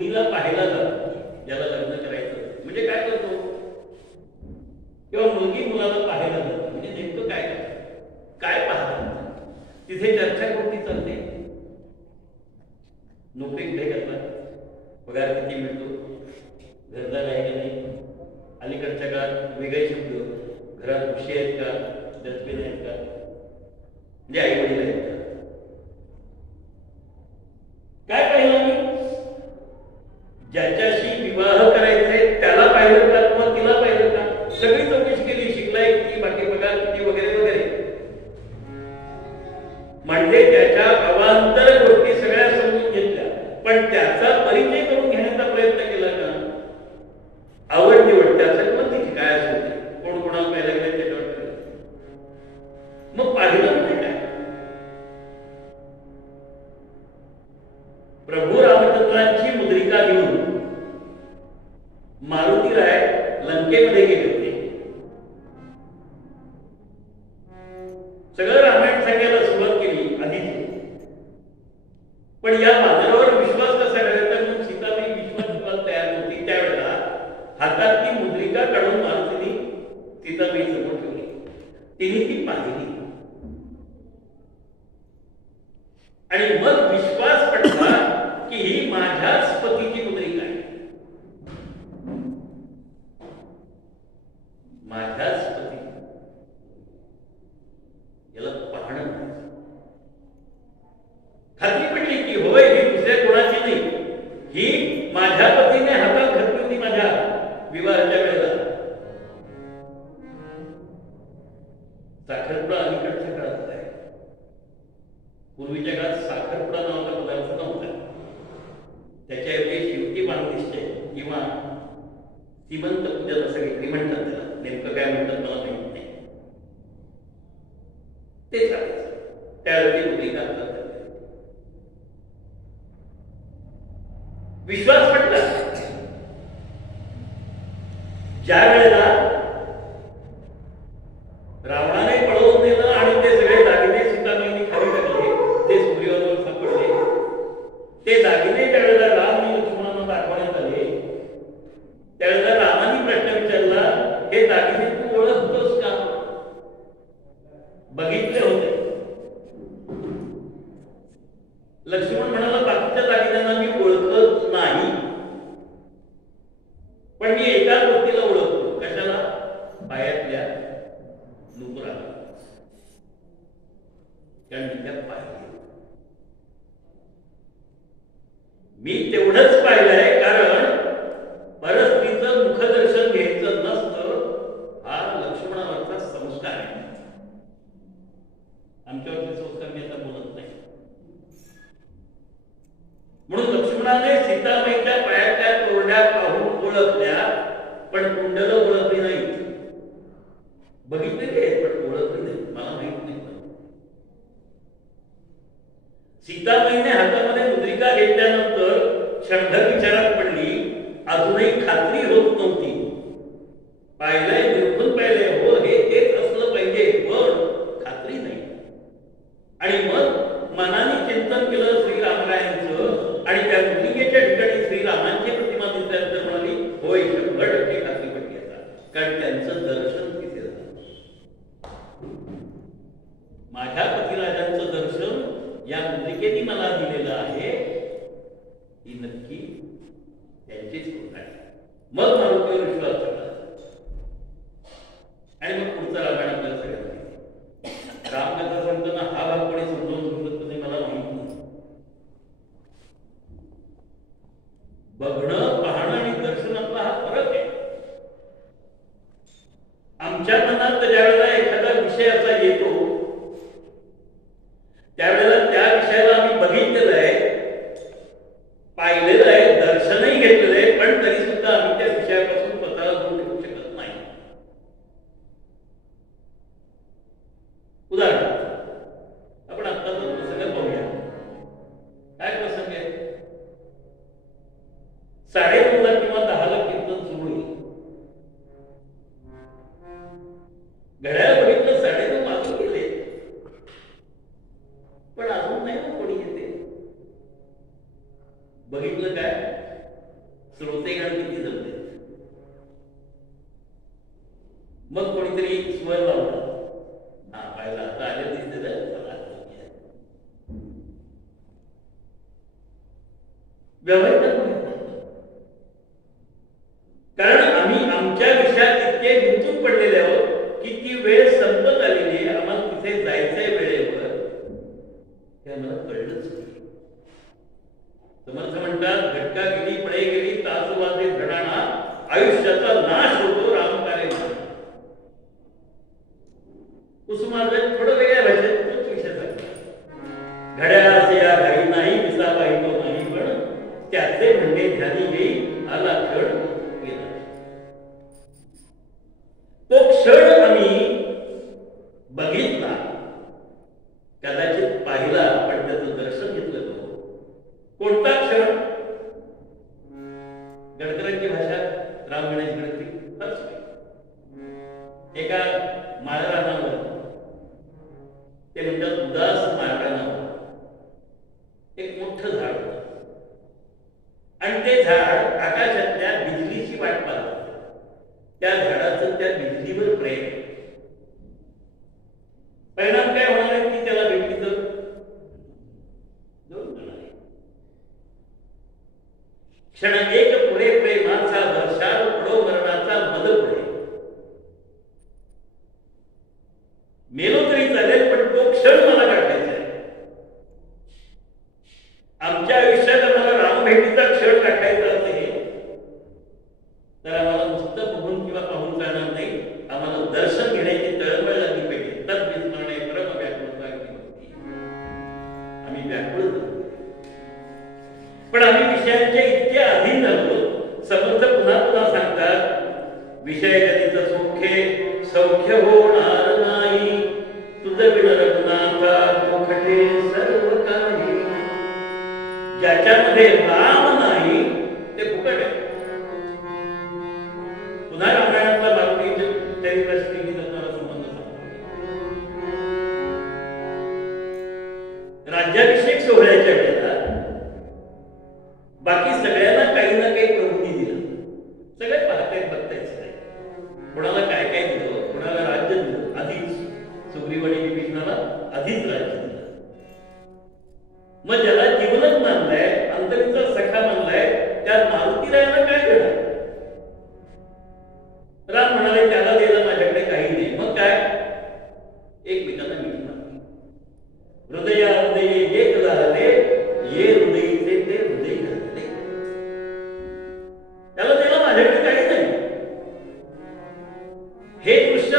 मुलीला पाहायला जातो, ज्याला लग्न करायचं म्हणजे काय करतो, किंवा मुलगी मुलाला पाहायला जातो म्हणजे नेमकं काय काय पाहतात, तिथे चर्चा कोणती चालते, नोकरी कुठे करतात, पगार किती मिळतो, घरदार आहे की नाही, अलीकडच्या काळात वेगळे शब्द, घरात उशी आहेत का, डस्टबिन आहेत का, म्हणजे आई वडील आहेत का, काय पाहिलं मी, ज्याच्याशी विवाह करायचे त्याला पाहिलं का किंवा तिला पाहिलं का, सगळी चौकशी केली, शिकलाय किती, बाकी पगार किती, वगैरे वगैरे, म्हणजे त्याच्या अवांतर गोष्टी सगळ्या समजून घेतल्या, पण त्याचा परिचय करून घेण्याचा प्रयत्न केला का, आवड निवड त्यासाठी मग तिथे काय असेल ते, कोण कोणाला पाहिलं गेलं त्याच्यावर ठरलं. मग पाहिलं म्हणजे काय, प्रभू रामचंद्रांची मुद्रिका घेऊन मारुतीराय लंकेमध्ये गेले होते. सगळं रामायण सांगायला सुरुवात केली आधीच, पण या मानवावर विश्वास कसा करायचा म्हणून सीताबाई विश्वास तयार होती. त्यावेळेला हातातली मुद्रिका काढून मारुतीने सीताबाई समोर ठेवली, तिने ती पाहिली आणि मग विश्वास पटला की ही माझ्याच पतीची मुद्रिका आहे, माझ्याच पती, याला पाहणं. खात्री पडली की होय ही दुसऱ्या कोणाची नाही, ही माझ्या पतीने हातात घातली होती माझ्या विवाहाच्या वेळेला. साखरपुडा अलीकडच्या काळात आहे, पूर्वीच्या काळात साखरपुडा नावाचा पदार्थ नव्हता, त्याच्याऐवजी शिवती बांधनिश्चय किंवा श्रीमंत पूजन असं काहीतरी म्हणतात, त्याला नेमकं काय म्हणतात मला माहित नाही, ते चालायचं. त्यावेळी मुद्रिका विश्वास पटला. ज्या वेळेला रावणाने पळवून नेलं आणि ते सगळे दागिने सीताबाईंनी खाली टाकले, ते सूर्यावर सापडले, ते दागिने त्यावेळेला राम आणि लक्ष्मणांना दाखवण्यात आले. त्यावेळेला रामाने प्रश्न विचारला, हे दागिने तू ओळखतोस का, बघितले होते. लक्ष्मण म्हणाला, बाकीच्या दागिन्यांना मी ओळखत नाही, पण मी एका गोष्टीला ओळखतो. कशाला, पायातल्या नुपुराला, कारण मी त्या पाहिल्या. मी तेवढंच पाहिलंय कारण परस्त्रीचं मुखदर्शन घ्यायचं नसतं, हा लक्ष्मणावरचा संस्कार आहे. आमच्यावरचे संस्कार मी आता बोलत नाही. म्हणून लक्ष्मणाने सीताबाईच्या पायाच्या तोरड्या पाहून ओळखल्या, पण कुंडल ओळखली नाही. बघितलेली आहे पण ओळखली नाही, मला माहित नाही. सीताबाईने हातामध्ये मुद्रिका घेतल्यानंतर क्षणभर विचारात पडली, अजूनही खात्री होत नव्हती. पाहिलंय, निरखून पाहिलंय, हो हे तेच असलं पाहिजे, पण खात्री नाही. आणि मग मनाने चिंतन केलं श्रीरामरायांचं, आणि त्या मुद्रिकेच्या ठिकाणी श्रीरामांची प्रतिमा दिसल्यानंतर म्हणाली, होय 100% खात्री पडली आता, कारण त्यांचं दर्शन तिथे झालं. माझ्या पतिराजांचं दर्शन या मुद्रिकेने मला दिलेलं आहे, ही नक्की त्यांचीच कृपा आहे. मग मारुतीवर विश्वास ठेवला. आणि मग पुढचा रामायण आपल्याला सगळ्यांना माहिती. रामकथा सांगताना हा भाग कोणी समजावून सांगत नाही मला माहित नाही. बघणं, पाहणं आणि दर्शनातला हा फरक आहे. आमच्या मनात ज्यावेळेला एखादा विषय असा येतो, त्यावेळेला त्या विषयाला आम्ही बघितलेलं आहे, पाहिलेलं आहे, दर्शनही घेतलेलं आहे, पण तरी सुद्धा आम्ही त्या विषयापासून स्वतःला दूर ठेवू शकत नाही. उदाहरणार्थ आपण आत्ता जो प्रसंग पाहूया. काय प्रसंग आहे? 9:30 किंवा 10 कीर्तन सुरू होईल. घड्याळ बघितलं 9:30 वाजून गेले, पण अजून नाही ना कोणी येते. बघितलं काय, श्रोतेगण किती जमले. मग कोणीतरी स्वर लावला, हा पाहिला आता आले दिसते व्यवहार. कारण आम्ही आमच्या विषयात इतके गुंतून पडलेले आहोत की ती वेळ संपत आलेली आहे. आम्हाला तिथे जायचंय वेळेवर, हे आम्हाला कळलंच नाही. समर्थ म्हणतात, घटका गेली पळे गेली तासवाजे घडाणा, आयुष्याचा नाश होतो रामकारे. कुसुमाग्रज थोडं वेगळ्या भाषेत तोच विषय सांगतात. घड्याळाचे या घाई नाही विसा पाहितो नाही, पण त्याचे म्हणणे ध्यानी येई आला क्षण गेला. तो क्षण आम्ही बघितला, कदाचित पाहिला, पण त्याचं दर्शन घेतलं नव्हतं. कोणता क्षण? गडकरांची भाषा राम गणेश गडकरी एका माळरानावर, ते म्हणतात उदास माळरानावर एक मोठं झाड होतं आणि ते झाड आकाशातल्या बिजलीची वाट पाहत होतं. त्या झाडाचं त्या बिजलीवर प्रेम. परिणाम काय होणार आहे की त्याला भेटली तर दोन जण आहे. क्षण एक पुढे प्रेमाचा वर्षाव पडो मरणाचा मद पुढे. मेलो तरी चालेल, पण तो क्षण मला गाठायचा आहे. आमच्या आयुष्यात आम्हाला रामभेटीचा क्षण गाठायचा असेल तर आम्हाला नुसतं बघून किंवा पाहून चालणार नाही. आम्हाला दर्शन घेण्याची तळमळ लागली पाहिजे. तद विस्मरणे परम व्याकुळता भक्ती. आम्ही व्याकुळ झालो, पण आम्ही विषयांच्या इतके अधीन झालो. समर्थ पुन्हा पुन्हा सांगतात, विषय गतीचं सौख्य सौख्य होणार नाही, तुझ विण रघुनाथा दुखटे सर्व काही. ज्याच्यामध्ये राम नाही ते फुकट आहे. पुन्हा रामायणातला बालकीच्या चरित्राशी जाणारा संबंध सांगतो. राज्याभिषेक सोहळ्याच्या वेळेला बाकी सगळ्यांना काही ना काही प्रभूंनी दिलं. सगळे पाहतायत बघतायत सगळे. कोणाला काय काय दिलं, कोणाला राज्य दिलं. आधीच सुग्रीवाणी विभीषणाला आधीच राज्य दिलं. मग ज्याला जीवनच मानलंय, अंतरीचा सखा मानलाय, त्या मारुतीरायाला काय देणार? राम म्हणाले त्याला द्यायला माझ्याकडे काही नाही. मग काय? एकमेकांना मिठी मारली. हृदया हृदये एक झाले, ये हृदयीचे ते हृदय घातले. त्याला द्यायला माझ्याकडे काही नाही. हे दृश्य